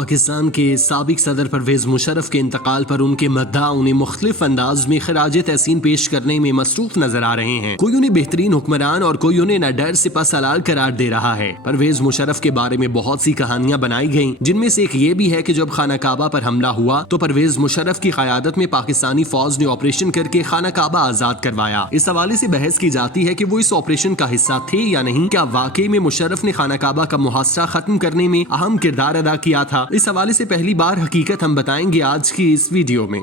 पाकिस्तान के साबिक सदर परवेज मुशर्रफ के इंतकाल पर उनके मद्दा उन्हें मुख्तलिफ अंदाज में खराजे तहसीन पेश करने में मसरूफ नजर आ रहे हैं। कोई उन्हें बेहतरीन हुक्मरान और कोई उन्हें न डर सिपा सलाल करार दे रहा है। परवेज मुशर्रफ के बारे में बहुत सी कहानियां बनाई गयी, जिनमें से एक ये भी है कि जब खाना काबा पर हमला हुआ तो परवेज मुशर्रफ की क़यादत में पाकिस्तानी फौज ने ऑपरेशन करके खाना काबा आजाद करवाया। इस हवाले से बहस की जाती है कि वो इस ऑपरेशन का हिस्सा थे या नहीं। क्या वाकई में मुशर्रफ ने खाना काबा का मुहासरा खत्म करने में अहम किरदार अदा किया था? इस हवाले से पहली बार हकीकत हम बताएंगे आज की इस वीडियो में।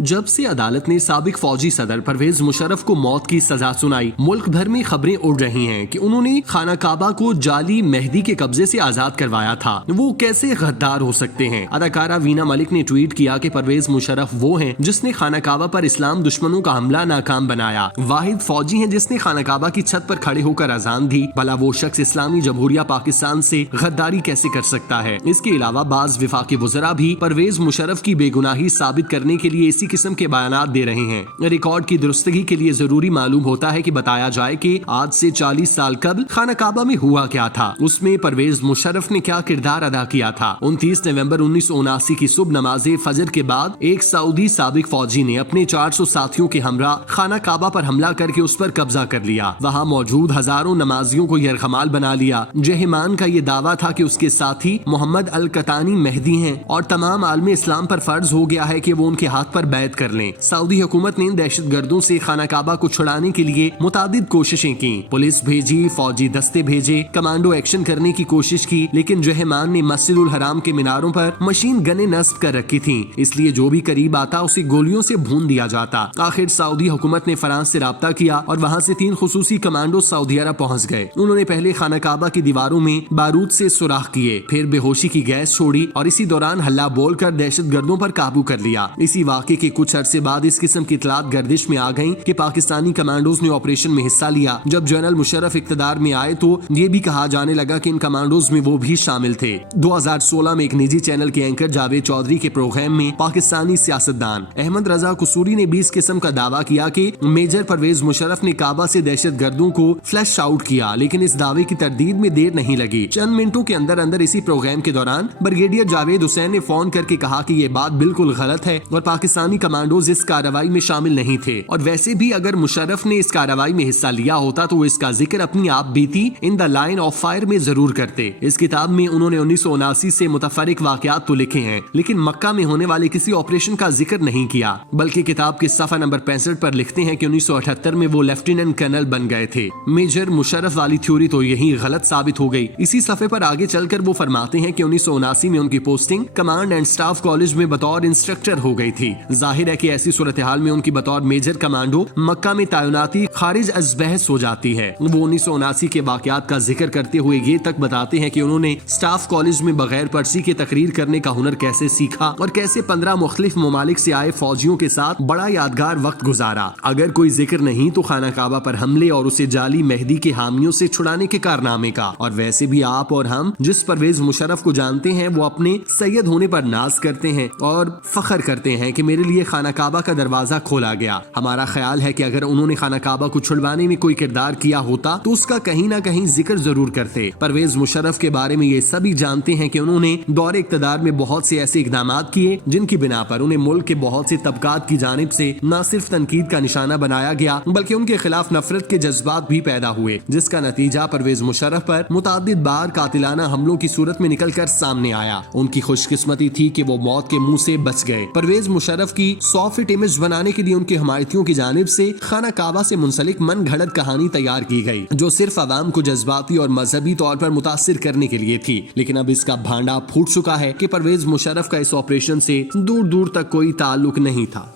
जब से अदालत ने साबिक फौजी सदर परवेज मुशर्रफ को मौत की सजा सुनाई, मुल्क भर में खबरें उड़ रही हैं कि उन्होंने खाना काबा को जाली मेहदी के कब्जे से आजाद करवाया था। वो कैसे गद्दार हो सकते हैं? अदाकारा वीना मलिक ने ट्वीट किया कि परवेज मुशर्रफ वो हैं जिसने खाना काबा पर इस्लाम दुश्मनों का हमला नाकाम बनाया। वाहिद फौजी हैं जिसने खाना काबा की छत पर खड़े होकर अजान दी। भला वो शख्स इस्लामी जमहूरिया पाकिस्तान से गद्दारी कैसे कर सकता है? इसके अलावा बाज विफाकी वज़रा भी परवेज मुशर्रफ की बेगुनाही साबित करने के लिए इसी किस्म के बयानात दे रहे हैं। रिकॉर्ड की दुरुस्तगी के लिए जरूरी मालूम होता है कि बताया जाए कि आज से 40 साल कबल खाना काबा में हुआ क्या था, उसमें परवेज मुशर्रफ ने क्या किरदार अदा किया था। 29 नवंबर 1979 की सुबह नमाज़े फजर के बाद एक सऊदी साबिक फौजी ने अपने 400 साथियों के हमरा खाना काबा पर हमला करके उस पर कब्जा कर लिया। वहाँ मौजूद हजारों नमाजियों को यरगमाल बना लिया। जहमान का ये दावा था कि उसके साथी मोहम्मद अल कतानी मेहदी हैं और तमाम आलम इस्लाम पर फर्ज हो गया है कि वो उनके हाथ पर बैत कर लें। सऊदी हुकूमत ने दहशत गर्दों से खाना काबा को छुड़ाने के लिए मुतादिद कोशिशें की। पुलिस भेजी, फौजी दस्ते भेजे, कमांडो एक्शन करने की कोशिश की, लेकिन जहमान ने मस्जिदुल हराम के मीनारों पर मशीन गनें नस्ब कर रखी थी, इसलिए जो भी करीब आता उसे गोलियों से भून दिया जाता। आखिर सऊदी हुकूमत ने फ्रांस से राब्ता किया और वहाँ से 3 खुसूसी कमांडो सऊदी अरब पहुँच गए। उन्होंने पहले खाना काबा की दीवारों में बारूद से सुराख किए, फिर बेहोशी की गैस छोड़ी और इसी दौरान हल्ला बोलकर दहशत गर्दों पर काबू कर लिया। इसी वाक़े के कुछ अरसे बाद इस किस्म की इतलात गर्दिश में आ गईं कि पाकिस्तानी कमांडोज ने ऑपरेशन में हिस्सा लिया। जब जनरल मुशर्रफ इख्तिदार में आए तो ये भी कहा जाने लगा कि इन कमांडोज में वो भी शामिल थे। 2016 में एक निजी चैनल के एंकर जावेद चौधरी के प्रोग्राम में पाकिस्तानी सियासतदान अहमद रजा कसूरी ने भी इस किस्म का दावा किया कि मेजर परवेज मुशर्रफ ने काबा से दहशत गर्दों को फ्लैश आउट किया, लेकिन इस दावे की तरदीद में देर नहीं लगी। चंद मिनटों के अंदर अंदर इसी प्रोग्राम के दौरान ब्रिगेडियर जावेद हुसैन ने फोन करके कहा कि ये बात बिल्कुल गलत है और पाकिस्तानी कमांडोज इस कार्रवाई में शामिल नहीं थे। और वैसे भी अगर मुशर्रफ ने इस कार्रवाई में हिस्सा लिया होता तो इसका जिक्र अपनी आप बीती in the line of fire में जरूर करते। इस किताब में उन्होंने 1979 से मुतफरिक वाकयात तो लिखे हैं, लेकिन मक्का में होने वाले किसी ऑपरेशन का जिक्र नहीं किया, बल्कि किताब के सफा नंबर 65 पर लिखते हैं कि 1978 में वो लेफ्टिनेंट कर्नल बन गए थे। मेजर मुशर्रफ वाली थ्योरी तो यही गलत साबित हो गई। इसी सफे पर आगे चलकर वो फरमाते हैं कि 1979 में उनकी posting command and staff college में बतौर इंस्ट्रक्टर हो गई थी। जाहिर है कि ऐसी सूरत हाल में उनकी बतौर मेजर कमांडो मक्का में तैनाती खारिज अज बहस हो जाती है। वो 1979 के वाकयात का जिक्र करते हुए ये तक बताते हैं कि उन्होंने स्टाफ कॉलेज में बगैर पर्ची के तकरीर करने का हुनर कैसे सीखा और कैसे 15 मुख्तलिफ ममालिक से आए फौजियों के साथ बड़ा यादगार वक्त गुजारा। अगर कोई जिक्र नहीं तो खाना काबा पर हमले और उसे जाली मेहदी के हामियों से छुड़ाने के कारनामे का। और वैसे भी आप और हम जिस परवेज मुशर्रफ को जानते हैं वो अपने सैयद होने पर नाज करते हैं और फख्र करते हैं कि मेरे लिए खाना काबा का दरवाजा खोला गया। हमारा ख्याल है कि अगर उन्होंने खाना काबा को छुड़वाने में कोई किरदार किया होता तो उसका कहीं ना कहीं जिक्र जरूर करते। परवेज मुशर्रफ के बारे में ये सभी जानते हैं कि उन्होंने दौरे इक़्तिदार में बहुत से ऐसे इक़दाम किए जिनकी बिना पर उन्हें मुल्क के बहुत से तबकात की जानिब से न सिर्फ तनकीद का निशाना बनाया गया बल्कि उनके खिलाफ नफरत के जज्बात भी पैदा हुए, जिसका नतीजा परवेज मुशर्रफ पर मुतादिद बार कातिलाना हमलों की सूरत में निकल कर सामने आया। उनकी खुशकिस्मती थी कि वो मौत के मुंह से बच गए। परवेज मुशर्रफ की 100 फीट इमेज बनाने के लिए उनके हमायतियों की जानिब से खाना काबा से मुंसलिक मन घड़त कहानी तैयार की गई जो सिर्फ अवाम को जज्बाती और मजहबी तौर पर मुतासिर करने के लिए थी। लेकिन अब इसका भांडा फूट चुका है कि परवेज मुशर्रफ का इस ऑपरेशन से दूर दूर तक कोई ताल्लुक नहीं था।